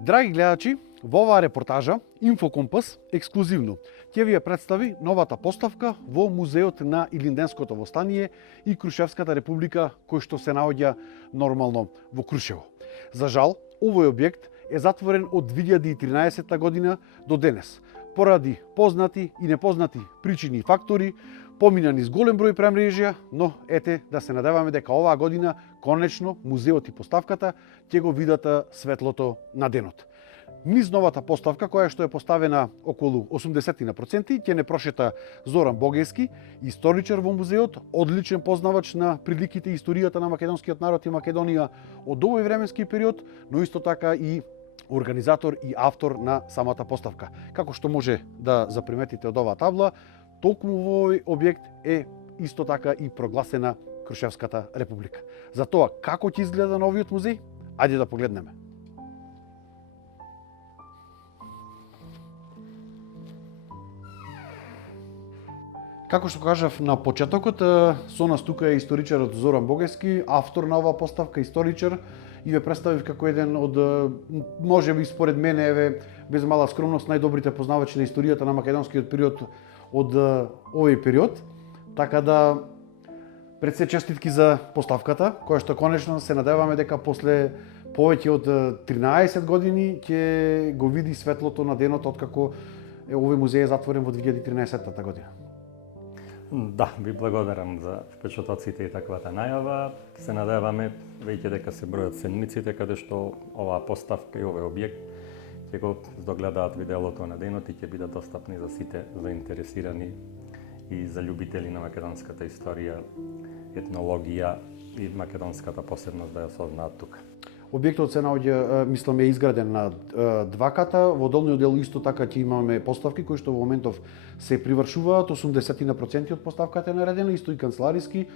Драги гледачи, во оваа репортажа Инфокомпас ексклузивно ќе ви ја представи новата поставка во Музеот на Илинденското востание и Крушевската република, кој што се наоѓа нормално во Крушево. За жал, овој објект е затворен од 2013 година до денес, поради познати и непознати причини и фактори, помина низ голем број премрежја, но ете да се надеваме дека оваа година конечно музеот и поставката ќе го видат светлото на денот. Низ новата поставка, која што е поставена околу 80%, ќе не прошета Зоран Богејски, историчар во музеот, одличен познавач на приликите и историјата на македонскиот народ и Македонија од овој временски период, но исто така и организатор и автор на самата поставка. Како што може да заприметите од оваа табла, токму во овој објект е исто така и прогласена Крушевската република. За тоа како ќе изгледа новиот музеј, ајде да погледнеме. Како што кажав на почетокот, со нас тука е историчарот Зоран Богејски, автор на оваа поставка, историчар, и ве представив како еден од, можеби според мене, без мала скромност, најдобрите познавачи на историјата на македонскиот период од овој период. Така да, пред се честитки за поставката, која што конечно се надеваме дека после повеќе од 13 години ќе го види светлото на денот откако овој музеј е затворен во 2013 година. Да, ви благодарам за впечатоците и таквата најава. Се надеваме веќе дека се бројат седмиците каде што оваа поставка и овој објект ќе го догледаат виделото на денот и ќе бидат достапни за сите заинтересирани и за љубители на македонската историја, етнологија и македонската посебност да ја сознаат тука. Објектот се наоѓа, мислам, е изграден на два ката. Во долниот дел исто така ќе имаме поставки кои што во моментов се привршуваат. 80% од поставката е наредена, исто и канцелариски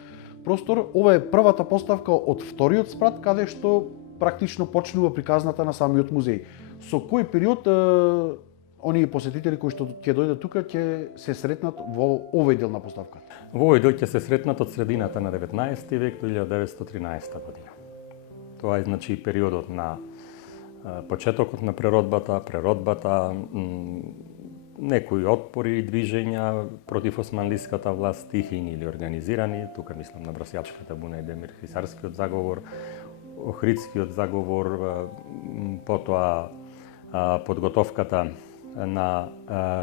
простор. Ова е првата поставка од вториот спрат, каде што практично почнува приказната на самиот музеј. Со кој период оние посетители кои што ќе дојдат тука ќе се сретнат во овој дел на поставката? Во овој дел ќе се сретнат од средината на 19 век до 1913 година. Тоа е значи периодот на почетокот на преродбата, некои отпори и движења против османлиската власт, стихийни или организирани, тука мислам на Бросјачката буна и Демир Хрисарскиот заговор, Охридскиот заговор, потоа подготовката на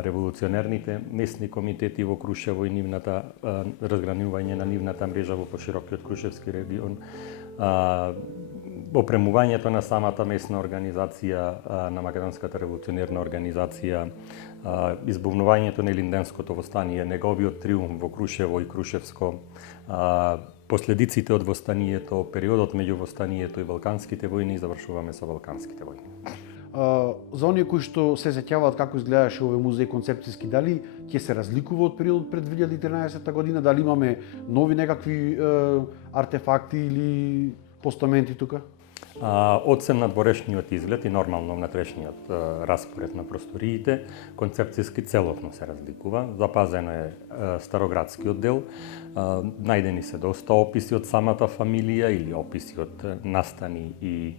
револуционерните месни комитети во Крушево и нивната разгранување на нивната мрежа во поширокиот Крушевски регион, опремувањето на самата месна организација, на македонската револуционерна организација, избавувањето на Илинденското востание, неговиот триумф во Крушево и Крушевско, последиците од востанието, периодот меѓу востанието и Балканските војни и завршуваме со Балканските војни. За оние кои што се сеќаваат како изгледаше овој музеј концепцијски, дали ќе се разликува од периодот пред 2013 година, дали имаме нови некакви артефакти или постаменти тука? Одсем на дворешниот изглед и нормално внатрешниот распоред на просториите, концепцијски целосно се разликува. Запазено е староградскиот дел, најдени се доста описи од самата фамилија или описи од настани и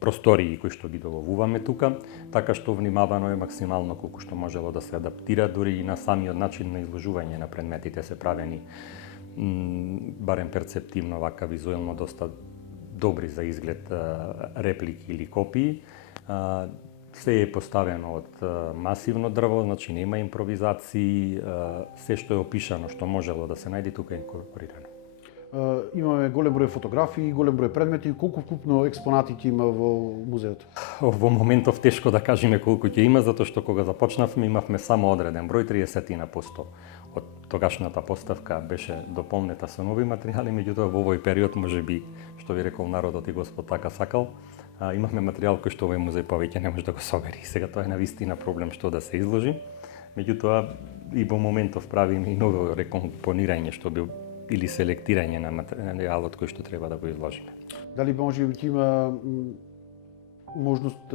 простории кои што ги доловуваме тука, така што внимавано е максимално колку што можело да се адаптира, дури и на самиот начин на изложување на предметите се правени барем перцептивно, вака визуелно доста добри за изглед реплики или копии. Се е поставено од масивно дрво, значи нема импровизации, се што е опишано, што можело да се најде тука е инкорпорирано. Имаме голем број фотографии, голем број предмети. Колку вкупно експонати ќе има во музеот? Во моментов тешко да кажеме колку ќе има, затоа што кога започнавме имавме само одреден број, 30% од тогашната поставка беше дополнета со нови материјали, меѓутоа во овој период можеби, што ви рекол народот и Господ така сакал, имавме материјал кој што овој музеј повеќе не може да го собери. Сега тоа е навистина проблем што да се изложи. Меѓутоа и во моментов правиме и ново рекомпонирање што би или селектирање на материјалот кој што треба да го изложиме. Дали може би има можност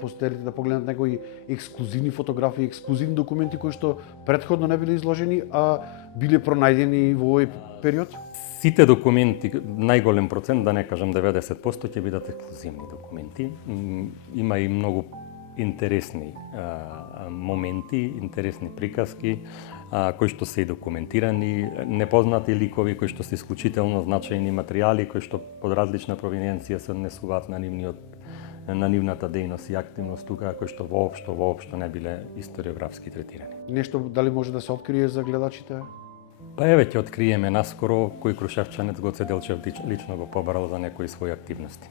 посетителите да погледнат некои ексклузивни фотографии, ексклузивни документи кои што претходно не биле изложени, а биле пронајдени во овој период? Сите документи, најголем процент, да не кажам 90%, ќе бидат ексклузивни документи. Има и многу интересни моменти, интересни приказки, кои што се и документирани, непознати ликови кои што се исклучително значајни материјали кои што под различна провиненција се однесуваат на нивната дејност и активност тука, кои што воопшто не биле историографски третирани. Нешто дали може да се открие за гледачите? Па еве ќе откриеме наскоро кој крушевчанец Гоце Делчев лично го побарал за некои своји активности.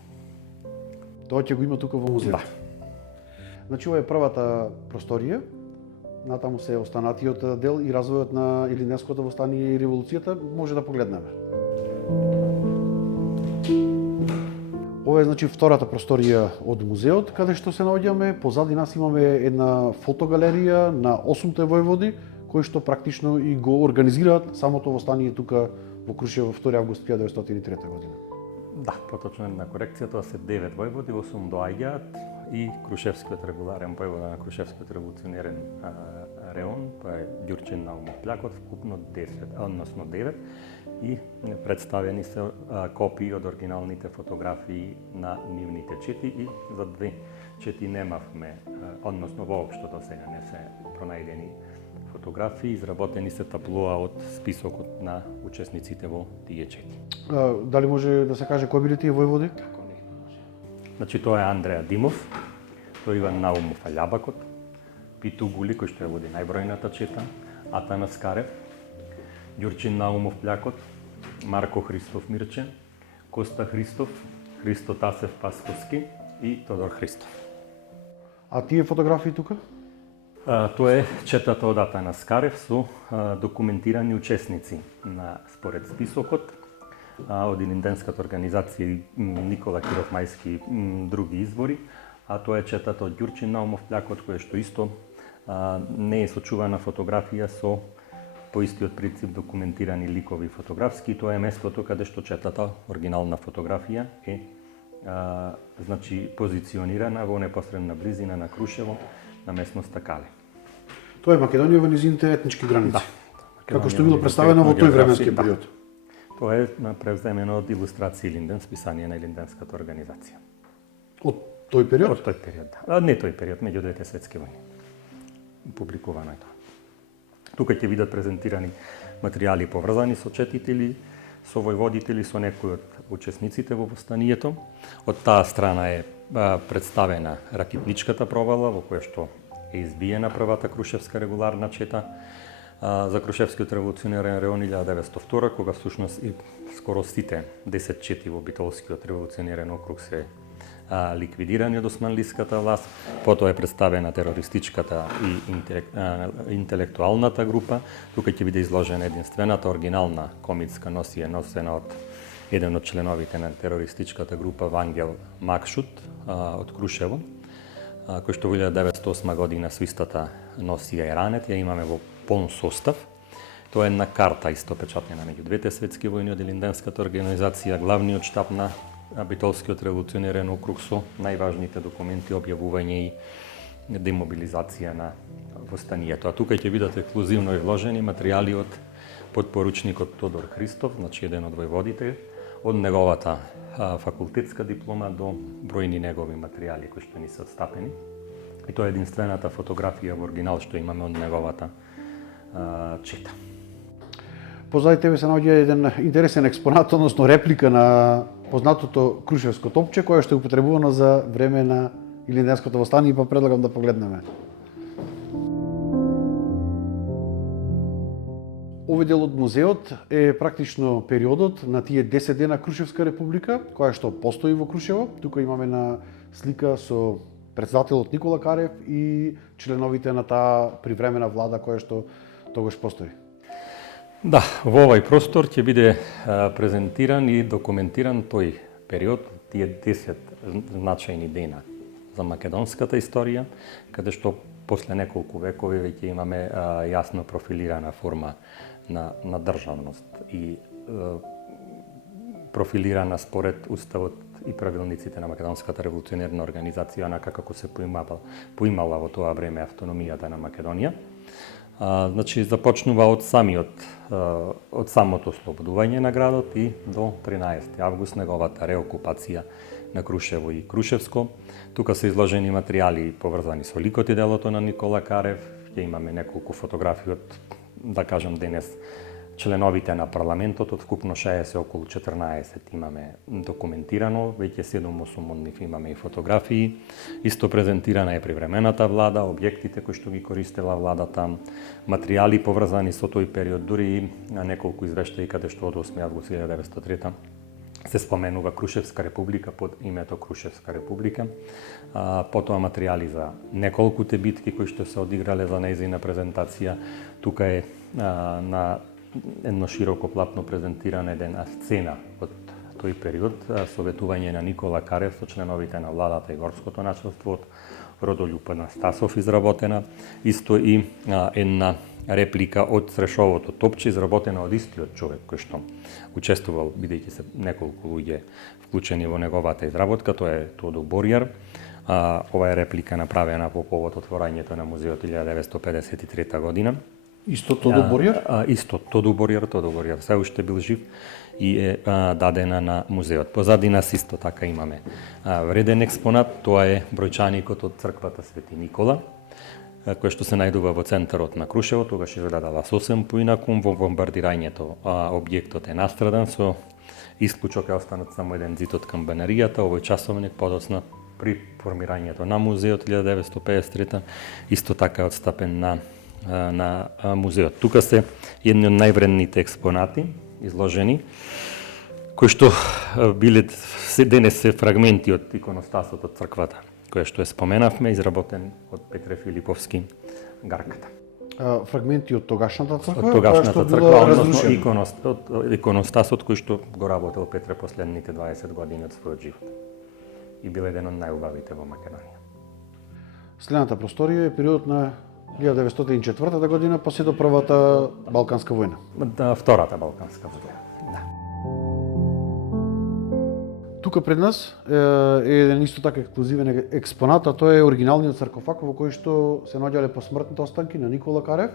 Тоа ќе го има тука во музеот. Да. Значи ова е првата просторија. Натаму се останатиот дел и развојот на Илинденското востание и револуцијата, може да погледнеме. Ова е значи втората просторија од музеот, каде што се наоѓаме. Позади нас имаме една фотогалерија на 8 војводи, кои што практично и го организираат самото востание тука во Крушево 2 август 1903 година. Да, поточно една корекција, тоа се 9 војводи, 8 доаѓаат и Крушевскиот регуларен војвода на Крушевскиот револуционерен реон, тоа е Ѓурчин Наумов Плякот, вкупно 9 и представени се копии од оригиналните фотографии на нивните чети и за 2 чети немавме, односно воопшто до сега не се пронајдени фотографии, изработени се таблоа од списокот на учесниците во тие чети. Дали може да се каже кои биле тие војводи? Како не може. Значи тоа е Андреа Димов, тоа е Иван Наумов Алјабакот, Питу Гули, кој што ја води најбројната чета, Атанас Карев, Ѓурчин Наумов Плякот, Марко Христов Мирче, Коста Христов, Христо Тасев Пасковски и Тодор Христов. А тие фотографии тука? Тоа е четата од Атанас Карев со документирани учесници на според списокот од Илинденската организација Никола Киров Мајски и други извори, а тоа е четата од Ѓурчин Наумов Плякот, кој што исто не е сочувана фотографија со по истиот принцип документирани ликови фотографски. Тоа е местото каде што четата оригинална фотографија е значи позиционирана во непосредна близина на Крушево, на местноста Кале. Тоа е Македонија во низините етнички граници. Да. Како што било представено во тој временски Да. период. Тоа е превземено од илустрација Илинден, списание на Илинденската организација. Од тој период? Од тој период, да. Не тој период, меѓу двете светски војни. Публикувано е тоа. Тука ќе бидат презентирани материјали поврзани со четители, со војводители, со некои од учесниците во востанието. Од таа страна е представена ракитничката провала, во која што е избиена првата крушевска регуларна чета за Крушевскиот револуционерен реон 1902, кога всушност и скоро сите 10 чети во Битолскиот револуционерен округ се ликвидирани од османлиската власт. Потоа е представена терористичката и интелектуалната група. Тука ќе биде изложена единствената оригинална комитска носија носена од еден од членовите на терористичката група Вангел Макшут од Крушево, кој што во 1908 година со истата носија е ранет, ја имаме во полн состав. Тоа е една карта исто печатена меѓу двете светски војни од Илинденската организација, главниот штаб на Битолскиот револуционерен округ со најважните документи, објавување и демобилизација на востанието. А тука ќе бидат ексклузивно изложени материјали од подпоручникот Тодор Христов, значи еден од војводите, од неговата факултетска диплома до бројни негови материјали кои што ни се отстапени. И тоа е единствената фотографија во оригинал што имаме од неговата чета. Позади тебе се наоѓа еден интересен експонат, односно реплика на познатото крушевско топче, кое што е употребувано за време на Илинденското востание, па предлагам да погледнеме. Овој дел од музеот е практично периодот на тие 10 дена Крушевска република, која што постои во Крушево. Тука имаме на слика со председателот Никола Карев и членовите на таа привремена влада која што тогаш постои. Да, во овој простор ќе биде презентиран и документиран тој период, тие 10 значајни дена за македонската историја, каде што после неколку векови веќе имаме јасно профилирана форма на државност и профилирана според уставот и правилниците на Македонската револуционерна организација, онака како се поимала во тоа време автономијата на Македонија. Значи започнува од самото ослободување на градот и до 13 август неговата реокупација на Крушево и Крушевско. Тука се изложени материјали поврзани со ликот и делото на Никола Карев. Ќе имаме неколку фотографии од, да кажам, денес членовите на парламентот, од вкупно 60, околу 14 имаме документирано, веќе 7-8 од нив имаме и фотографии. Исто презентирана е привремената влада, објектите кои што ги користела владата, материјали поврзани со тој период, дури и неколку извештаи каде што од 8 август 1903 се споменува Крушевска република под името Крушевска република. Потоа материјали за неколкуте битки кои што се одиграле за нејзина презентација. Тука е на едно широко платно презентирана една сцена од тој период, советување на Никола Карев со членовите на владата и горското начелство од Родолјуп Анастасов изработена. Исто и една реплика од Срешовото топче, изработена од истиот човек кој што учествувал, бидејќи се неколку луѓе вклучени во неговата изработка, тоа е Тодо Борјар. Ова е реплика направена по повод отворањето на музеот 1953 година. Исто Тодо Борјар? Исто Тодо Борјар се уште бил жив и е дадена на музеот. Позади нас исто така имаме вреден експонат, тоа е бројчаникот од црквата Свети Никола, кој што се најдува во центарот на Крушево. Тогаш изгледала сосем поинаку. Во бомбардирањето објектот е настрадан, со исклучок е останат само еден зид од камбанаријата. Овој часовник подоцна при формирањето на музеот 1953 исто така отстапен на музеот. Тука се едни од највредните експонати изложени, кои што биле денес се фрагменти од иконостасот од црквата, која што е споменавме, изработен од Петре Филиповски Гарката. Фрагменти од тогашната црква? Од тогашната црква, односно иконостасот кој што го работел Петре последните 20 години од својот живот. И бил еден од најубавите во Македонија. Следната просторија е период на 1904 година, па се до првата Балканска војна. Втората Балканска војна, да. Тука пред нас е еден исто така ексклузивен експонат, а тоа е оригиналниот саркофаг во кој што се наоѓале посмртните останки на Никола Карев,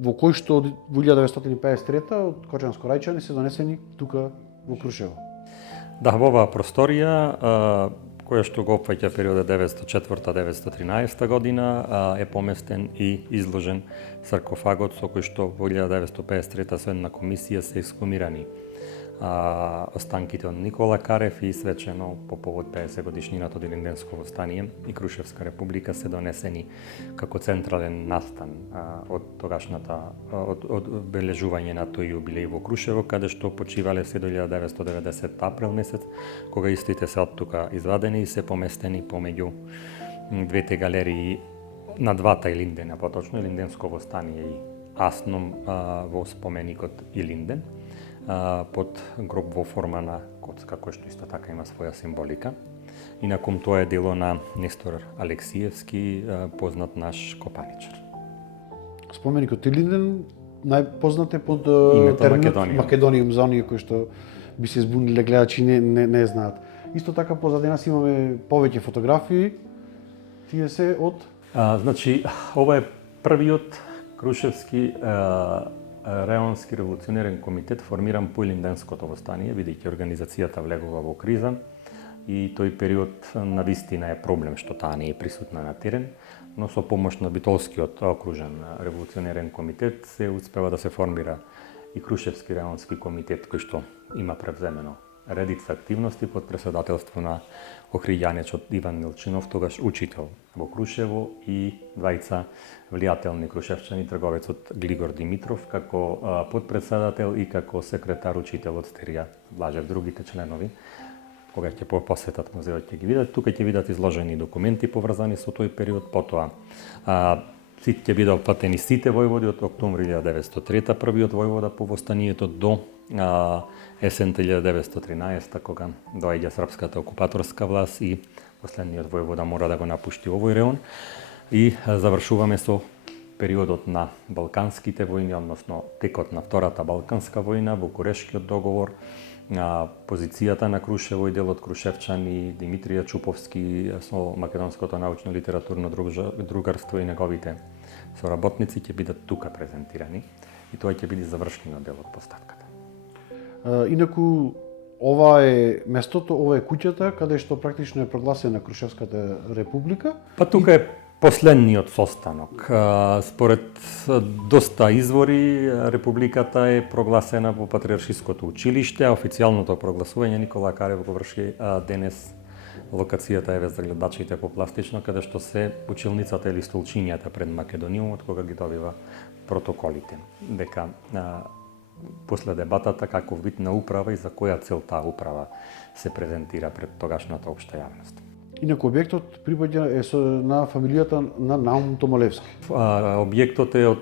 во кој што во 1953 од Кочанско Рајчани се донесени тука во Крушево. Да, во оваа просторија, која што го опфаќа периодот 1904-1913 година, е поместен и изложен саркофагот со кој што во 1953 со една комисија се ексхумирани останките од Никола Карев и свечено по повод 50 годишнината од Илинденско востание и Крушевска република се донесени како централен настан од тогашната од бележување на тој јубилеј во Крушево, каде што почивале се до 1990 април месец, кога истите се од тука извадени и се поместени помеѓу двете галерии на двата Илиндена, поточно Илинденско востание и Асном во споменикот Илинден, под гроб во форма на коцка, кој што исто така има своја символика. Инакум тоа е дело на Нестор Алексиевски, познат наш копаничар. Споменикот Илинден најпознат е под терминот Македониум, за оние кои што би се збуниле гледачи не знаат. Исто така позади нас имаме повеќе фотографии. Тие се од значи ова е првиот крушевски Реонски револуционерен комитет формиран по Илинденското востание, бидејќи организацијата влегува во криза и тој период навистина е проблем што таа не е присутна на терен, но со помош на Битолскиот окружен револуционерен комитет се успева да се формира и Крушевски Реонски комитет кој што има превземено редица активности под председателство на охријанечот Иван Милчинов, тогаш учител во Крушево, и двајца влијателни крушевчани, трговецот Глигор Димитров како подпредседател и како секретар учител од Стерија Блажев. Другите членови, кога ќе посетат музеот, ќе ги видат. Тука ќе видат изложени документи поврзани со тој период. Потоа ќе биде опфатени сите војводи од октомври 1903, првиот војвода по востанието до есента 1913, кога доаѓа српската окупаторска власт и последниот војвода мора да го напушти овој реон. И завршуваме со периодот на Балканските војни, односно текот на Втората Балканска војна, во Курешкиот договор, позицијата на Крушево и делот Крушевчани, Димитрија Чуповски со Македонското научно-литературно другарство и неговите соработници ќе бидат тука презентирани и тоа ќе биде завршниот дел од поставката. Инаку, ова е местото, ова е куќата каде што практично е прогласена Крушевската република. Па тука е последниот состанок. Според доста извори, републиката е прогласена во Патриаршиското училиште, а официјалното прогласување Никола Карев го врши денес. Локацијата е за гледачите попластично, каде што се училницата или столчињата пред Македониумот, кога ги добива протоколите. Дека после дебатата каков вид на управа и за која цел таа управа се презентира пред тогашната општа јавност. Инаку објектот припаѓа на фамилијата на Наум Томалевски. Објектот е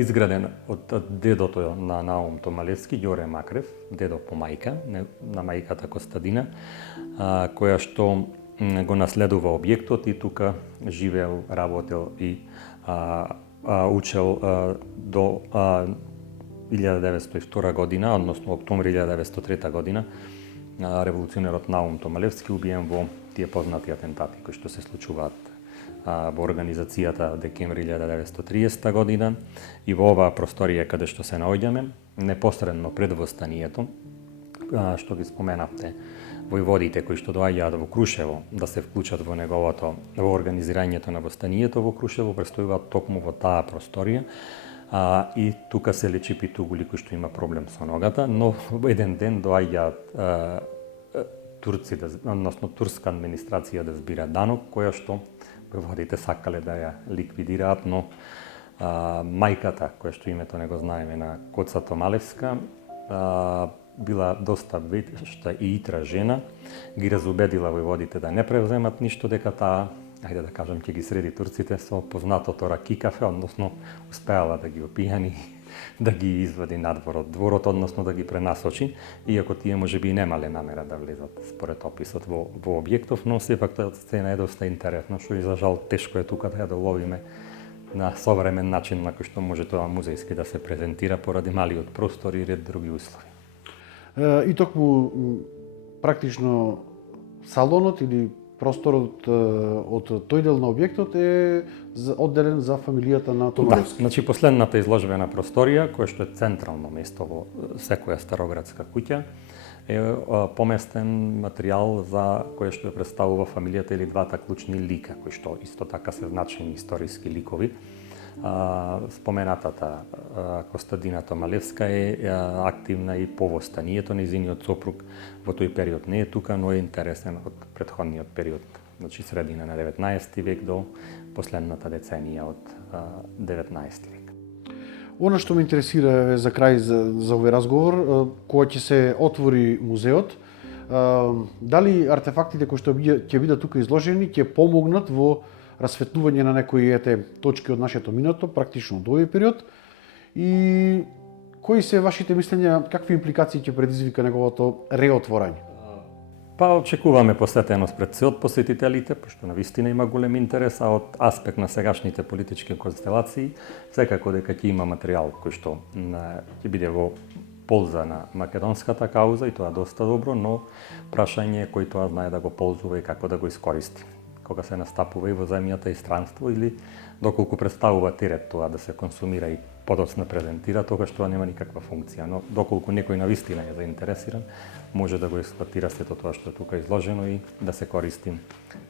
изграден од дедото на Наум Томалевски, Ѓоре Макрев, дедо по мајка, на мајката Костадина, која што го наследува објектот и тука живеел, работел и учел до 1902 година, односно октомври 1903 година, револуционерот Наум Томалевски убиен во тие познати атентати кои што се случуваат во организацијата декември 1930 година и во оваа просторија каде што се наоѓаме, непосредно пред востанието, што ги споменавте, војводите кои што доаѓаат во Крушево да се вклучат во во организирањето на востанието во Крушево, престојуваат токму во таа просторија. И тука се лечи Питугули кој што има проблем со ногата, но еден ден доаѓаат турци, односно турска администрација да збира данок, која што војводите сакале да ја ликвидираат, но мајката, која што името не го знаеме, на Коца Томалевска, била доста вешта и итра жена, ги разубедила војводите да не превземат ништо, дека таа, ајде да кажам, ќе ги среди турците со познатото раки кафе, односно успеала да ги опијани, да ги извади надвор од дворот, односно да ги пренасочи, иако тие можеби немале намера да влезат според описот во објектов, но сепак тоа сцена е доста интересна, што и за жал тешко е тука да ја доловиме на современ начин на кој што може тоа музејски да се презентира поради малиот простор и ред други услови. И токму практично салонот или просторот од тој дел на објектот е одделен за фамилијата на Томалевски. Да, значи последната изложбена просторија, која што е централно место во секоја староградска куќа, е поместен материјал за кој што представува фамилијата или двата клучни лика, кои што исто така се значени историски ликови. Споменатата Костадина Томалевска е активна и по востанието, нејзиниот сопруг во тој период не е тука, но е интересен од претходниот период, значи средина на 19 век до последната деценија од 19 век. Она што ме интересира за крај за овој разговор, кога ќе се отвори музеот, дали артефактите кои што ќе бидат тука изложени ќе помогнат во расветлување на некои точки од нашето минато, практично до овој период, и кои се вашите мислења, какви импликации ќе предизвика неговото реотворање? Па очекуваме посетеност пред се од посетителите, пошто навистина има голем интерес, а од аспект на сегашните политички констелации, секако дека ќе има материјал кој што ќе биде во полза на македонската кауза и тоа доста добро, но прашање е кој тоа знае да го ползува и како да го искористи. Кога се настапува и во земјата и странство, или доколку представува терет тоа да се консумира и подоцна презентира, тогаш тоа нема никаква функција. Но доколку некој навистина е заинтересиран, може да го експлоатира сето тоа што е тука изложено и да се користи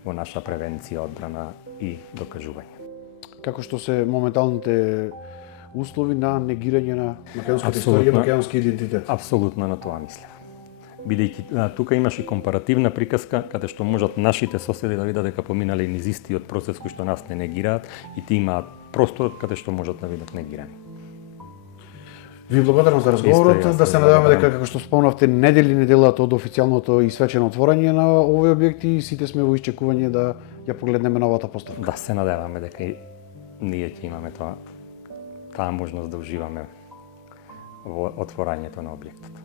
во наша превенција, одбрана и докажување. Како што се моменталните услови на негирање на македонската историја, македонски идентитет? Апсолутно на тоа мислев. Бидејќи тука имаше компаративна приказка, каде што можат нашите соседи да видат дека поминале низ истиот процес кој што нас не негираат и тие имаат простор каде што можат да видат негирани. Ви благодарам за разговорот, да се надеваме дека, како што спомнавте, недели делат од официјалното и свечено отворање на овој објект и сите сме во исчекување да ја погледнеме новата поставка. Да се надеваме дека и ние ќе имаме таа можност да уживаме во отворањето на објектот.